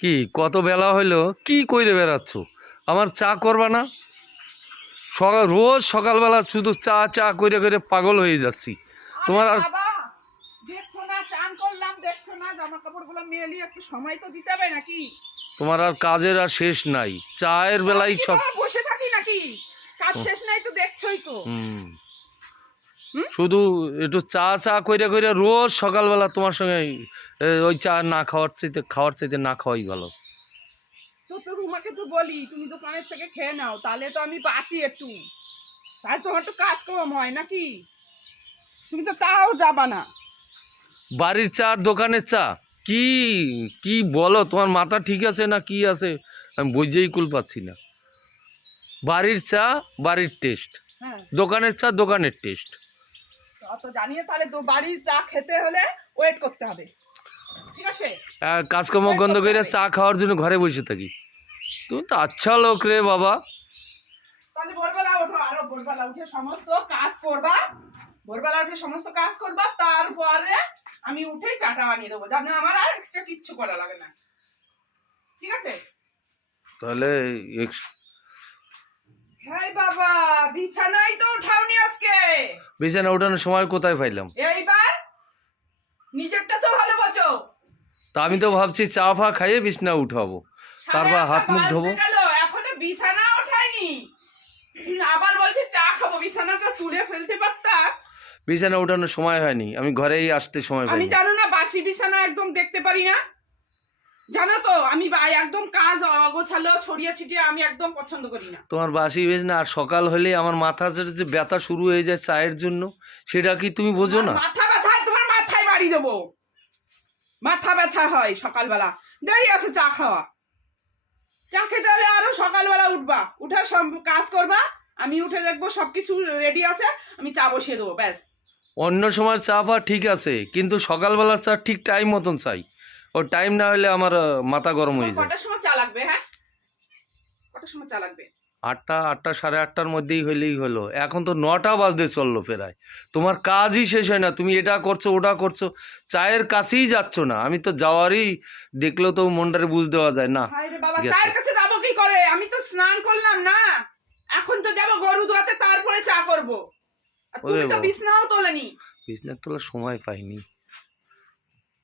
কি কত বেলা হইলো, কি কইরে বেড়াচ্ছ? আমার চা করবা না? রোজ সকালবেলা শুধু চা চা কইরে কইরে পাগল হয়ে যাচ্ছি। আরে তোমার আর বাবা, দেখছো না চান করলাম, দেখছো না জামা কাপড়গুলো মেলি, একটু সময় তো দিতে হবে নাকি? তোমার আর কাজের আর শেষ নাই, চায়ের আমি বেলায় কি সব। বাবা বসে থাকি নাকি? কাজ শেষ নাই তো, দেখছোই তো। হুম, হুম? শুধু একটু চা চা কইরে কইরে রোজ সকালবেলা তোমার সঙ্গে ওই চা না খাওয়ার চাইতে না খাওয়াই ভালো। তো তো তোমাকে তো বলি তুমি দোকানের থেকে খেয়ে নাও, তাহলে তো আমি বাঁচি একটু, তাহলে তোমার একটু কাজ কম হয় নাকি? তুমি তো তাও যাবা না। বাড়ির চা আর দোকানের চা কি কি বলো? তোমার মাথা ঠিক আছে না কি আছে? আমি বুঝেই কুল পাচ্ছি না। বাড়ির চা বাড়ির টেস্ট, হ্যাঁ, দোকানের চা দোকানের টেস্ট। অত জানিয়ে তাহলে তো বাড়ির চা খেতে হলে ওয়েট করতে হবে, ঠিক আছে? কাজকর্ম Wait বন্ধ করতে করে হবে। চা খাওয়ার জন্য ঘরে বসে থাকি। তুমি তো আচ্ছা লোক রে বাবা। তাহলে ভোরবেলা ওঠো, আরো ভোরবেলা উঠে সমস্ত কাজ করবা, ভোরবেলা উঠে সমস্ত কাজ করবা, তারপরে আমি উঠে চাটা বানিয়ে দেবো, জানো আমার আর এক্সট্রা কিচ্ছু করা লাগে না, ঠিক আছে? তাহলে হ্যাঁ বাবা, বিছানাই তো উঠাওনি আজকে। বিছানা ওঠানোর সময় কোথায় পাইলাম? এইবার নিজেরটা তো ভালো বোঝো। তা আমি তো ভাবছি চা ফা খাইয়ে বিছানা উঠাবো, সাড়ে তারপর আটটা হাত মুখ ধোবো। বাজতে গেল, এখনো বিছানা ওঠায়নি, আবার বলছে চা খাবো। বিছানাটা তুলে ফেলতে পারতা। বিছানা ওঠানোর সময় হয়নি, আমি ঘরেই আসতে সময় আমি পাইনি। জানো না বাসি বিছানা একদম দেখতে পারি না, জানো তো? আমি একদম কাজ অগোছালো ছড়িয়ে ছিটিয়ে আমি একদম পছন্দ করি না। তোমার বাসি বিছানা, আর সকাল হলে আমার মাথা যে ব্যথা শুরু হয়ে যায় চায়ের জন্য, সেটা কি তুমি বোঝো না? মাথা ব্যথায় তোমার মাথায় বাড়ি দেবো। মাথা ব্যথা হয় সকালবেলা, দেরি আছে চা খাওয়া। চা খেতে হলে আরো সকালবেলা উঠবা, উঠে সব কাজ করবা। আমি উঠে দেখবো সবকিছু রেডি আছে, আমি চা বসিয়ে দেবো, ব্যাস। অন্য সময় চা ফা ঠিক আছে, কিন্তু সকালবেলার চা ঠিক টাইম মতন চাই। ও টাইম না হলে আমার মাথা গরম হয়ে যায়। কটার সময় চা লাগবে? হ্যাঁ, কটার সময় চা লাগবে? 8টা 8টা সাড়ে 8টার মধ্যেই হইলেই হলো। এখন তো 9টা বাজতে চললো প্রায়। তোমার কাজই শেষ হয় না, তুমি এটা করছো ওটা করছো, চায়ের কাছেই যাচ্ছ না। আমি তো যাওয়ারই দেখলেও তো মনটারে বুঝ দেওয়া যায় না। হায় রে বাবা, গেছে। চায়ের কাছে যাবো কি করে? আমি তো স্নান করলাম না, এখন তো যাবো গরু ধোয়াতে, তারপরে চা করবো। আর ওরে তুমি তো বাবা, বিছনাও তোলেনি। বিছনার তোলার সময় পাইনি।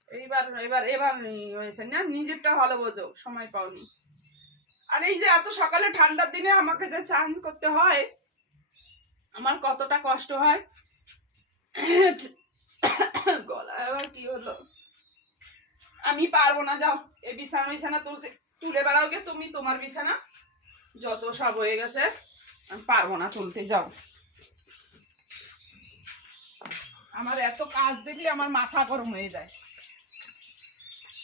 এইবার এবার এবার হয়েছে না, নিজেরটা ভালো বোঝো, সময় পাওনি। আর এই যে এত সকালে ঠান্ডার দিনে আমাকে যে চান করতে হয়, আমার কতটা কষ্ট হয়। গলা এবার কি হলো, আমি পারবো না, যাও এই বিছানা বিছানা তুলে বেড়াও গে তুমি, তোমার বিছানা যত সব হয়ে গেছে, আমি পারবো না তুলতে, যাও। আমার এত কাজ দেখলে আমার মাথা গরম হয়ে যায়,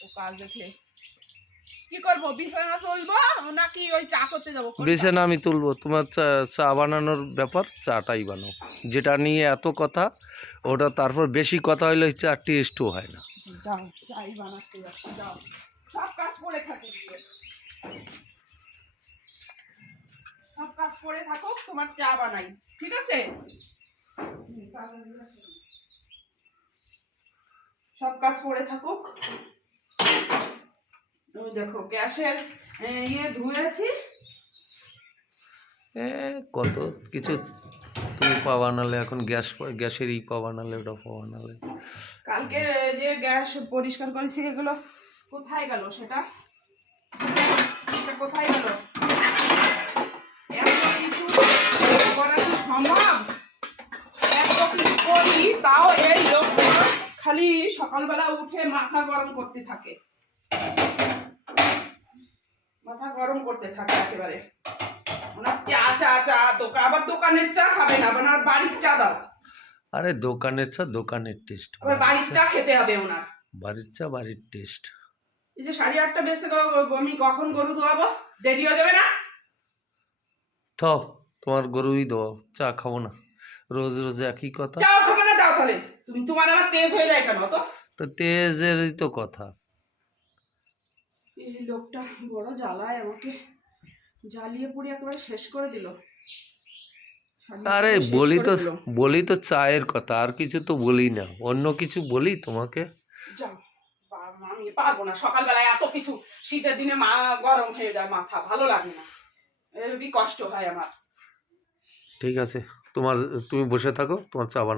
ও কাজ দেখলে। কি করবো, বিছানা তুলবো নাকি ওই চা করতে যাবো? বিছানা আমি তুলবো, তোমার চা চা বানানোর ব্যাপার, চাটাই বানাও। যেটা নিয়ে এত কথা, ওটা তারপর বেশি কথা হইলে চা টেস্টও হয় না। যাও, চাই বানাতে যাচ্ছি, যাও। সব কাজ পড়ে থাকে, সব কাজ পড়ে থাকো, তোমার চা বানাই, ঠিক আছে? সব কাজ পড়ে থাকুক। ওই দেখো গ্যাসের ধুয়েছি। কত কিছু তুমি পা বানালে, এখন গ্যাসের পা বানালে, ওটা পা বানালে। কালকে যে গ্যাস পরিষ্কার করেছি, এগুলো কোথায় গেল? সেটা কোথায় গেল? এত কিছু করা কি সম্ভব? এত কিছু করি, তাও এই লোকটা খালি সকালবেলা উঠে মাথা গরম করতে থাকে, মাথা গরম করতে থাকে একেবারে। ওনার চা চা চা দোকান, আবার দোকানের চা খাবে না, ওনার বাড়ির চা দাও। আরে দোকানের চা দোকানের টেস্ট, আবার বাড়ির চা খেতে হবে ওনার। বাড়ির চা বাড়ির টেস্ট। এই যে 8:30 বেজতে গেল, আমি কখন গরু ধোয়াবো? দেরি হয়ে যাবে না? থাও, তোমার গরুই দেওয়া, চা খাবো না। রোজ রোজ একই কথা। চাও খাবে না? যাও তাহলে। তুমি, তোমার আবার তেজ হয়ে যায় কেন তো? তো তেজেরই তো কথা। এই লোকটা বড় জ্বালায় আমাকে, জ্বালিয়ে পুড়িয়ে একেবারে শেষ করে দিল। আরে বলি তো চায়ের কথা, আর কিছু তো বলি না, অন্য কিছু বলি তোমাকে? যাও, আমি পারবো না, সকালবেলায় এত কিছু, শীতের দিনে গরম হয়ে যায় মাথা, ভালো লাগে না, হেবি কষ্ট হয় আমার। ঠিক আছে, তুমি বসে থাকো, তোমার চা বানাও।